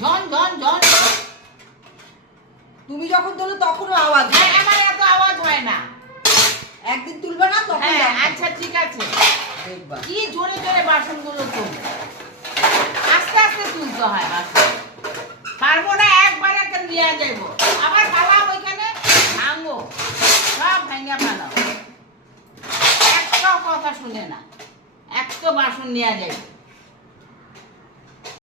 ঝন ঝন ঝন। তুমি যখন তোলো তখনও আওয়াজ হয়। হ্যাঁ, আমার এত আওয়াজ হয় না। একদিন তুলবে না তখন হ্যাঁ, দেখো। আচ্ছা ঠিক আছে। দেখবা কি জোরে জোরে বাসনগুলো তুলবে, আস্তে আস্তে তুলতে হয় বাসন। পারবো না একবার একটা নিয়ে যাইবো, আবার ফালাও ওইখানে, ভাঙবো সব, ভেঙে ফেলাও। একটাও কথা শুনে না, একটা বাসন নিয়ে যাইবো।